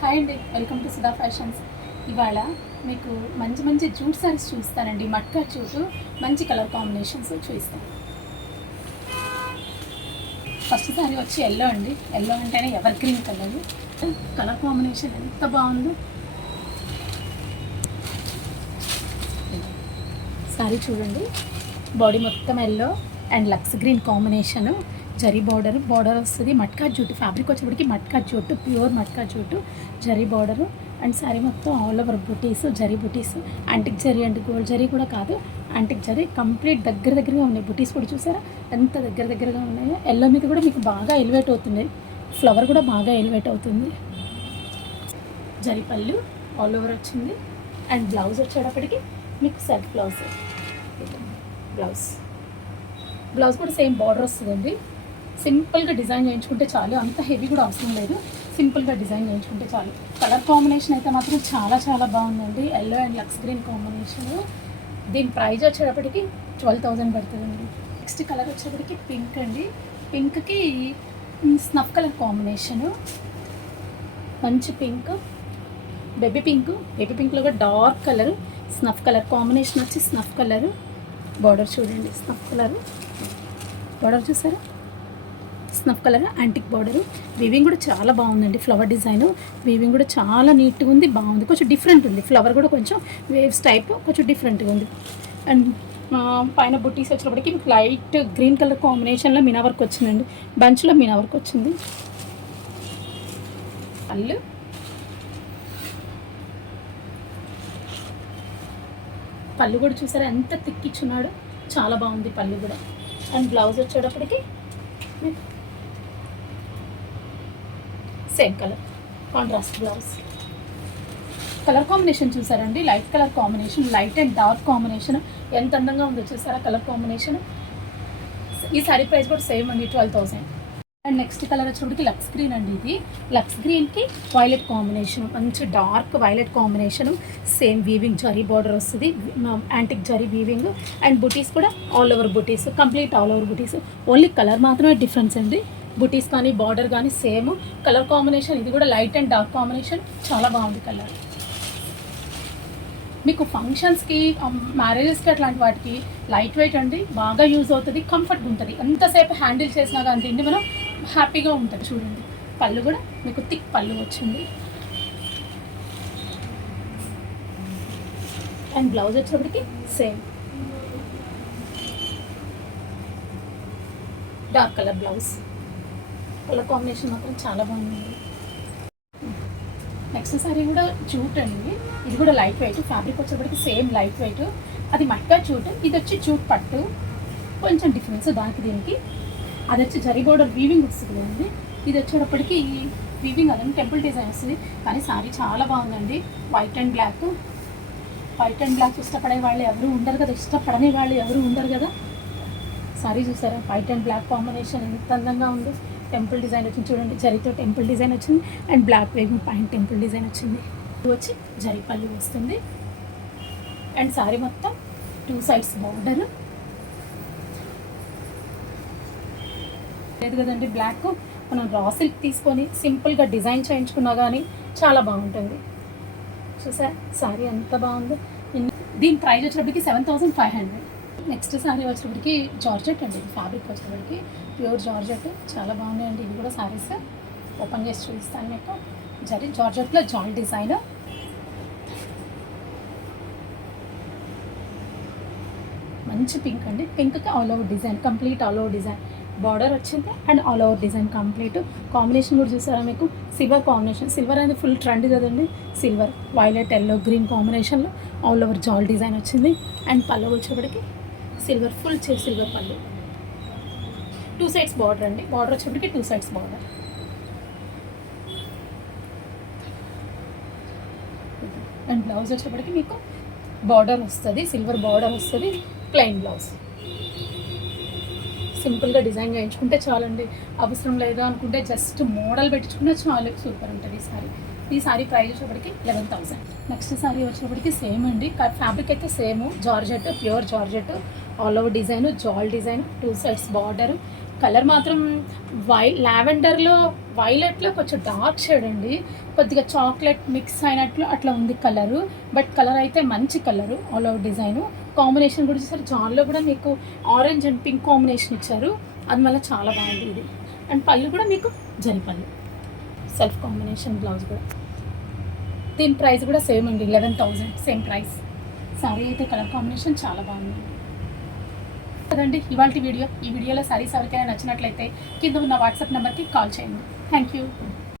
Hi అండి, welcome to Sudha fashions. ఇవాళ మీకు మంచి మంచి జూట్ సారీస్ చూస్తానండి. మట్కా జూటు మంచి కలర్ కాంబినేషన్స్ చూపిస్తాను. ఫస్ట్ సారీ వచ్చి ఎల్లో అండి. ఎల్లో అంటేనే evergreen colour. Colour combination ఎంత బాగుందో. సారీ చూడండి, బాడీ మొత్తం yellow and lux green combination. Zari border వస్తుంది. మట్కా జూటు ఫ్యాబ్రిక్ వచ్చేప్పటికి matka jute, pure matka jute, zari border and sari మొత్తం all over butis, zari butis. Antique zari and gold zari కూడా కాదు, యాంటిక్ జరీ కంప్లీట్ దగ్గరగా ఉన్నాయి. బుటీస్ కూడా చూసారా ఎంత దగ్గరగా ఉన్నాయో. ఎల్లో మీద కూడా మీకు బాగా ఎలివేట్ అవుతుంది. ఫ్లవర్ కూడా బాగా ఎలివేట్ అవుతుంది. జరీ పళ్ళు ఆల్ ఓవర్ వచ్చింది అండ్ బ్లౌజ్ వచ్చేటప్పటికి మీకు సెల్ఫ్ బ్లౌజ్ కూడా సేమ్ బార్డర్ వస్తుందండి. సింపుల్గా డిజైన్ చేయించుకుంటే చాలు, అంత హెవీ కూడా అవసరం లేదు. సింపుల్గా డిజైన్ చేయించుకుంటే చాలు. కలర్ కాంబినేషన్ అయితే మాత్రం చాలా బాగుందండి. Yellow and lux green combination. దీని ప్రైస్ వచ్చేటప్పటికి 12,000 పడుతుందండి. నెక్స్ట్ కలర్ వచ్చేటప్పటికి పింక్ అండి. పింక్కి స్నఫ్ కలర్ కాంబినేషను. మంచి పింక్, బేబీ పింక్లో కూడా dark colour, snuff colour combination వచ్చి స్నఫ్ కలరు. బార్డర్ చూడండి, స్నఫ్ కలరు బార్డర్ చూసారా, snuff colour antique border. Weaving కూడా చాలా బాగుందండి. ఫ్లవర్ డిజైన్ వీవింగ్ కూడా చాలా నీట్గా ఉంది, బాగుంది. కొంచెం డిఫరెంట్ ఉంది. ఫ్లవర్ కూడా కొంచెం వేవ్స్ టైప్ కొంచెం డిఫరెంట్గా ఉంది. అండ్ పైన బుట్టీస్ వచ్చినప్పటికీ లైట్ గ్రీన్ కలర్ కాంబినేషన్లో మీనా వర్క్ వచ్చిందండి. బంచ్లో మీనా వర్క్ వచ్చింది. పళ్ళు కూడా చూసారా ఎంత తిక్కిచ్చున్నాడు, చాలా బాగుంది పళ్ళు కూడా. అండ్ బ్లౌజ్ వచ్చేటప్పటికి same colour contrast blouse. Colour combination చూసారండి, light colour combination, light and dark combination ఎంత అందంగా ఉందో చూసారా కలర్ కాంబినేషన్. ఈ సారీ ప్రైస్ కూడా సేమ్ అండి, 12,000. అండ్ నెక్స్ట్ కలర్ వచ్చేప్పటికి లక్స్ గ్రీన్ అండి. ఇది లక్స్ గ్రీన్కి వైలెట్ కాంబినేషన్, మంచి dark violet combination. Same weaving zari border వస్తుంది, యాంటిక్ జరీ వీవింగ్ అండ్ బుటీస్ కూడా ఆల్ ఓవర్ బుటీస్, కంప్లీట్ ఆల్ ఓవర్ బుటీస్. ఓన్లీ కలర్ మాత్రమే డిఫరెన్స్ అండి. బుటీస్ కానీ బార్డర్ కానీ సేమ్ కలర్ కాంబినేషన్. ఇది కూడా లైట్ అండ్ డార్క్ కాంబినేషన్, చాలా బాగుంది కలర్. మీకు ఫంక్షన్స్కి, మ్యారేజెస్కి అట్లాంటి వాటికి లైట్ వెయిట్ అండి, బాగా యూజ్ అవుతుంది, కంఫర్ట్గా ఉంటుంది. ఎంతసేపు హ్యాండిల్ చేసినా కానీ తిండి మనం హ్యాపీగా ఉంటుంది. చూడండి పళ్ళు కూడా మీకు థిక్ పళ్ళు వచ్చింది. అండ్ బ్లౌజ్ వచ్చేప్పటికి same dark colour blouse. Colour combination మాత్రం చాలా బాగుంది. నెక్స్ట్ సారీ కూడా జూట్ అండి. ఇది కూడా లైట్ వెయిట్, ఫ్యాబ్రిక్ వచ్చేప్పటికి సేమ్ లైట్ వెయిట్. అది మట్కా జూట్, ఇది వచ్చి జూట్ పట్టు. కొంచెం డిఫరెన్స్ దానికి దీనికి. అది వచ్చి జరీ బోర్డర్ వీవింగ్ వస్తుంది కదండి. ఇది వచ్చేటప్పటికి వీవింగ్ అదే టెంపుల్ డిజైన్ వస్తుంది. కానీ సారీ చాలా బాగుందండి. వైట్ అండ్ బ్లాక్ ఇష్టపడే వాళ్ళు ఎవరు ఉండరు కదా, ఇష్టపడని వాళ్ళు ఎవరు ఉండరు కదా. సారీ చూసారా, వైట్ అండ్ బ్లాక్ కాంబినేషన్ ఎంత అందంగా ఉందో. టెంపుల్ డిజైన్ వచ్చింది చూడండి, జరీతో టెంపుల్ డిజైన్ వచ్చింది అండ్ బ్లాక్ వేగింగ్ పైన టెంపుల్ డిజైన్ వచ్చింది. ఇది వచ్చి జరీ పళ్ళు వస్తుంది అండ్ సారీ మొత్తం 2 సైడ్స్ బార్డర్ లేదు కదండి. బ్లాక్ మనం రా సిల్క్ తీసుకొని సింపుల్గా డిజైన్ చేయించుకున్నా కానీ చాలా బాగుంటుంది. చూసారా సారీ ఎంత బాగుందో. దీని ప్రైస్ వచ్చేటప్పటికి 7,500. నెక్స్ట్ సారీ వచ్చేటప్పటికి జార్జెట్ అండి. ఫ్యాబ్రిక్ వచ్చేటప్పటికి ప్యూర్ జార్జెట్, చాలా బాగున్నాయండి. ఇది కూడా సారీస్ ఓపెన్ చేసి చూపిస్తాను మీకు. జరీ జార్జెట్లో జాల్ డిజైన్. మంచి పింక్ అండి. పింక్కి all over design, complete all over design border వచ్చింది and all over design complete. Combination కూడా చూసారా మీకు, సిల్వర్ కాంబినేషన్. సిల్వర్ అనేది ఫుల్ ట్రెండ్ కదండి. సిల్వర్, వైలెట్, ఎల్లో, గ్రీన్ కాంబినేషన్లో ఆల్ ఓవర్ జాల్ డిజైన్ వచ్చింది. అండ్ పళ్ళు వచ్చేప్పటికి సిల్వర్, ఫుల్ సిల్వర్ పళ్ళు. 2 సైడ్స్ బార్డర్ అండి. బార్డర్ వచ్చేప్పటికి 2 సైడ్స్ బార్డర్. అండ్ బ్లౌజ్ వచ్చేప్పటికి మీకు బార్డర్ వస్తుంది, సిల్వర్ బార్డర్ వస్తుంది, ప్లెయిన్ బ్లౌజ్. సింపుల్గా డిజైన్ చేయించుకుంటే చాలండి. అవసరం లేదు అనుకుంటే జస్ట్ మోడల్ పెట్టించుకుంటే చాలు, సూపర్ ఉంటుంది ఈ సారీ. ఈ సారీ ప్రైస్ వచ్చేప్పటికి 11,000. నెక్స్ట్ సారీ వచ్చేప్పటికి సేమ్ అండి. ఫ్యాబ్రిక్ అయితే same georgette, pure georgette, all over design, జాల్ డిజైన్, 2 సైడ్స్ బార్డర్ కలర్ మాత్రం లావెండర్లో వైలెట్లో కొంచెం డార్క్ షేడ్ అండి, కొద్దిగా చాక్లెట్ మిక్స్ అయినట్లు అట్లా ఉంది కలరు. బట్ కలర్ అయితే మంచి colour, all over design. Combination కూడా చూసారు, జాన్లో కూడా మీకు ఆరెంజ్ అండ్ పింక్ కాంబినేషన్ ఇచ్చారు, అది మళ్ళీ చాలా బాగుంది ఇది. అండ్ పళ్ళు కూడా మీకు జరి పళ్ళు, సెల్ఫ్ కాంబినేషన్ బ్లౌజ్ కూడా. దీని ప్రైస్ కూడా సేమ్ అండి, 11,000 సేమ్ ప్రైస్. సారీ అయితే కలర్ కాంబినేషన్ చాలా బాగుంది కదండి. ఇవాళ వీడియో, ఈ వీడియోలో సారీస్ ఎవరికైనా నచ్చినట్లయితే కింద ఉన్న వాట్సాప్ నెంబర్కి కాల్ చేయండి. Thank you.